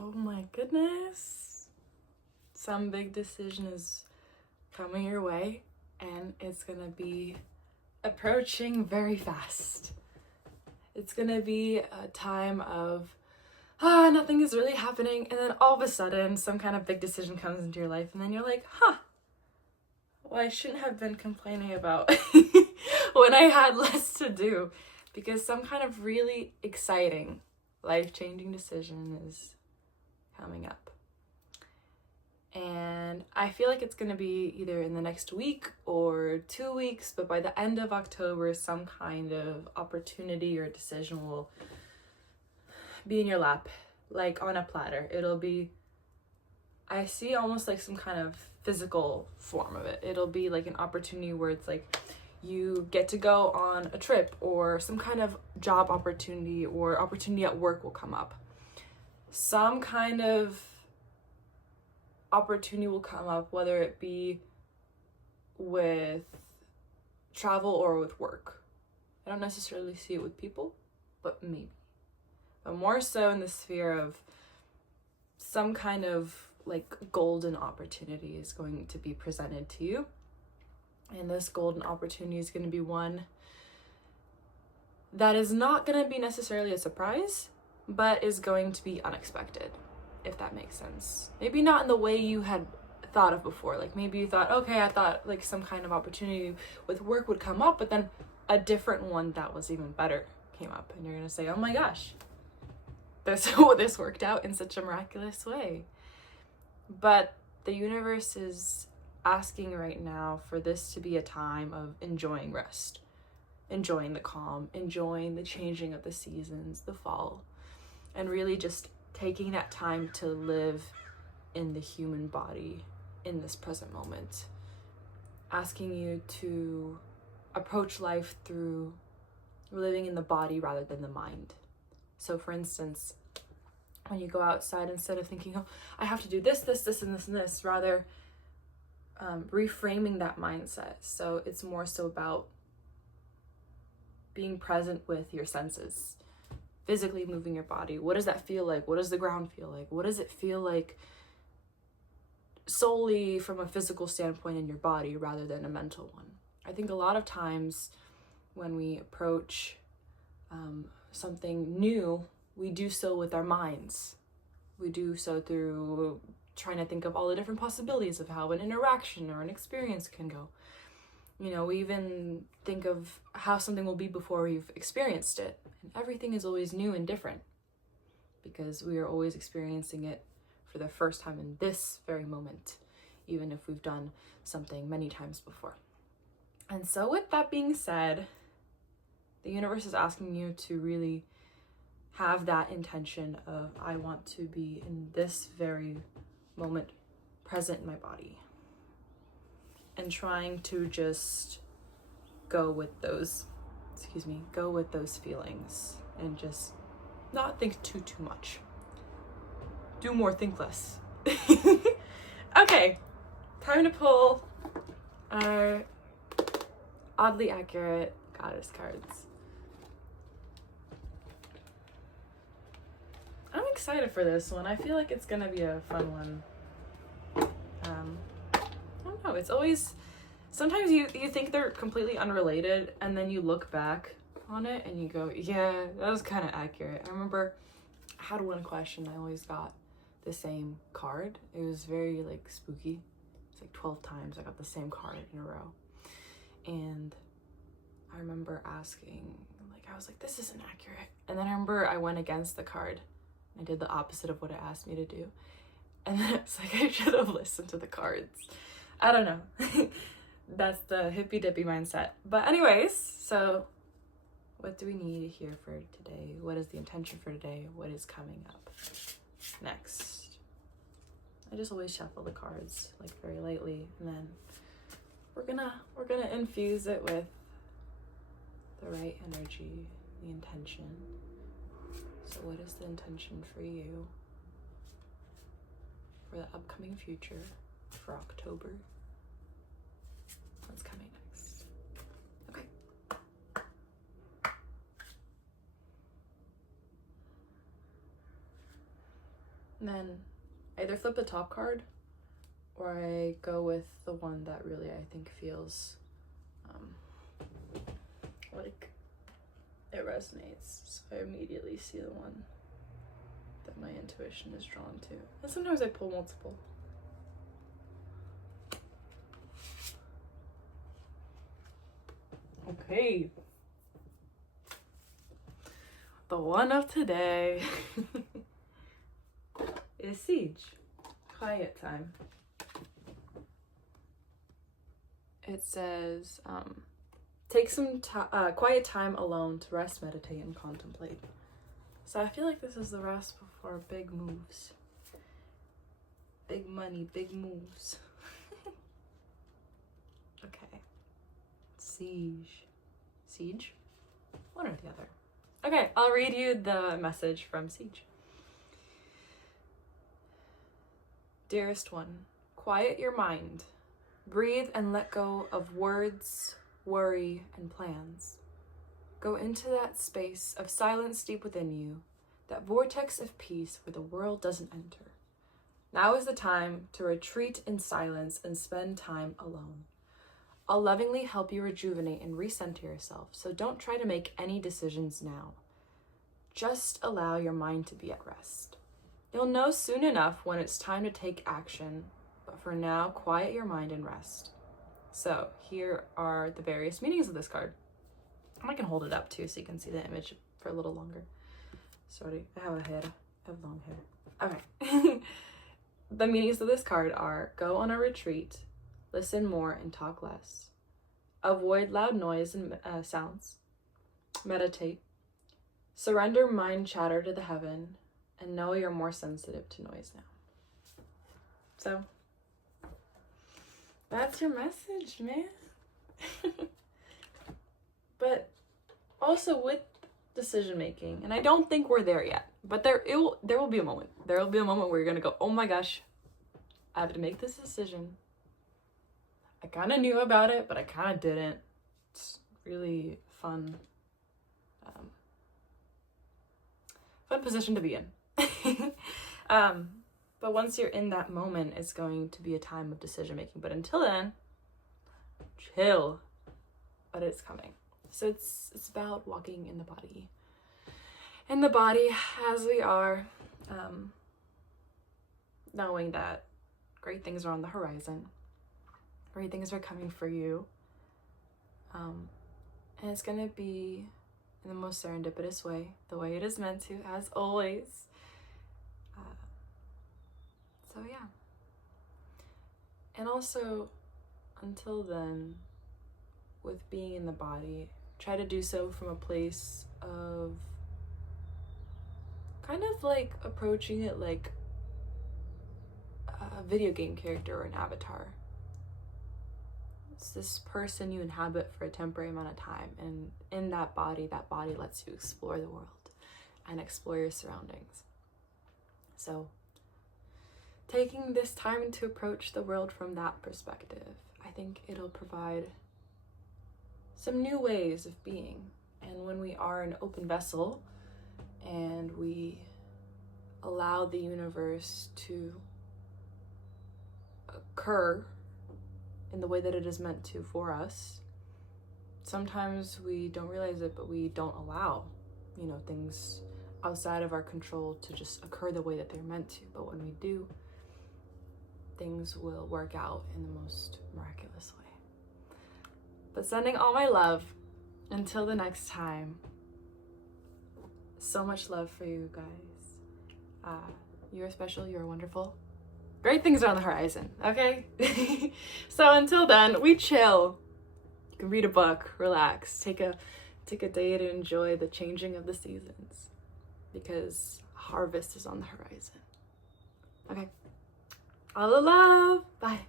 Oh my goodness. Some big decision is coming your way, and it's gonna be approaching very fast. It's gonna be a time of, nothing is really happening, and then all of a sudden, some kind of big decision comes into your life, and then you're like, well, I shouldn't have been complaining about when I had less to do, because some kind of really exciting, life-changing decision is coming up. And I feel like it's going to be either in the next week or 2 weeks, but by the end of October, some kind of opportunity or decision will be in your lap, like on a platter. It'll be, I see almost like some kind of physical form of it. It'll be like an opportunity where it's like you get to go on a trip, or some kind of job opportunity or opportunity at work will come up. Some kind of opportunity will come up, whether it be with travel or with work. I don't necessarily see it with people, but maybe. But more so in the sphere of some kind of like golden opportunity is going to be presented to you. And this golden opportunity is going to be one that is not going to be necessarily a surprise, but is going to be unexpected, if that makes sense. Maybe not in the way you had thought of before. Like maybe you thought, okay, I thought like some kind of opportunity with work would come up, but then a different one that was even better came up. And you're going to say, oh my gosh, this worked out in such a miraculous way. But the universe is asking right now for this to be a time of enjoying rest, enjoying the calm, enjoying the changing of the seasons, the fall, and really just taking that time to live in the human body in this present moment. Asking you to approach life through living in the body rather than the mind. So for instance, when you go outside, instead of thinking, oh, I have to do this, and this, rather reframing that mindset. So it's more so about being present with your senses, physically moving your body. What does that feel like? What does the ground feel like? What does it feel like solely from a physical standpoint in your body rather than a mental one? I think a lot of times when we approach something new, we do so with our minds. We do so through trying to think of all the different possibilities of how an interaction or an experience can go. You know, we even think of how something will be before we've experienced it. And everything is always new and different because we are always experiencing it for the first time in this very moment, even if we've done something many times before. And so with that being said, the universe is asking you to really have that intention of, I want to be in this very moment present in my body, and trying to just go with those feelings and just not think too much. Do more, think less. Okay, time to pull our oddly accurate goddess cards. I'm excited for this one. I feel like it's gonna be a fun one. I don't know, it's always, sometimes you think they're completely unrelated, and then you look back on it and you go, yeah, that was kind of accurate. I remember I had one question, I always got the same card. It was very like spooky. It's like 12 times I got the same card in a row. And I remember asking, like, I was like, this isn't accurate. And then I remember I went against the card. I did the opposite of what it asked me to do. And then it's like, I should have listened to the cards. I don't know. That's the hippy dippy mindset. But anyways, so what do we need here for today? What is the intention for today? What is coming up next? I just always shuffle the cards like very lightly, and then we're gonna infuse it with the right energy, the intention. So what is the intention for you for the upcoming future, for October? What's coming next? Okay. And then I either flip the top card or I go with the one that really I think feels like it resonates. So I immediately see the one that my intuition is drawn to. And sometimes I pull multiple. Okay. The one of today is Siege. Quiet time. It says, take some quiet time alone to rest, meditate, and contemplate. So I feel like this is the rest before big moves. Big money, big moves. Okay. Siege. Siege? One or the other. Okay, I'll read you the message from Siege. Dearest one, quiet your mind. Breathe and let go of words, worry, and plans. Go into that space of silence deep within you, that vortex of peace where the world doesn't enter. Now is the time to retreat in silence and spend time alone. I'll lovingly help you rejuvenate and recenter yourself, so don't try to make any decisions now. Just allow your mind to be at rest. You'll know soon enough when it's time to take action, but for now, quiet your mind and rest. So here are the various meanings of this card. I can hold it up too so you can see the image for a little longer. Sorry, I have long hair. Okay. The meanings of this card are: go on a retreat, listen more and talk less, avoid loud noise and sounds, meditate, surrender mind chatter to the heaven, and know you're more sensitive to noise now. So that's your message, man. But also with decision making, and I don't think we're there yet, but there will be a moment. There will be a moment where you're gonna go, oh my gosh, I have to make this decision. I kind of knew about it, but I kind of didn't. It's really fun. Fun position to be in. But once you're in that moment, it's going to be a time of decision making. But until then, chill. But it's coming. So it's about walking in the body. In the body as we are, knowing that great things are on the horizon. Great things are coming for you. And it's going to be in the most serendipitous way, the way it is meant to, as always. So yeah. And also, until then, with being in the body, try to do so from a place of kind of like approaching it like a video game character or an avatar. It's this person you inhabit for a temporary amount of time, and in that body lets you explore the world and explore your surroundings. So taking this time to approach the world from that perspective, I think it'll provide some new ways of being. And when we are an open vessel and we allow the universe to occur in the way that it is meant to for us, sometimes we don't realize it, but we don't allow, things outside of our control to just occur the way that they're meant to. But when we do, things will work out in the most miraculous way. But sending all my love until the next time. So much love for you guys. You're special, you're wonderful. Great things are on the horizon, okay? So until then, we chill. You can read a book, relax, take a day to enjoy the changing of the seasons, because harvest is on the horizon. Okay. All the love. Bye.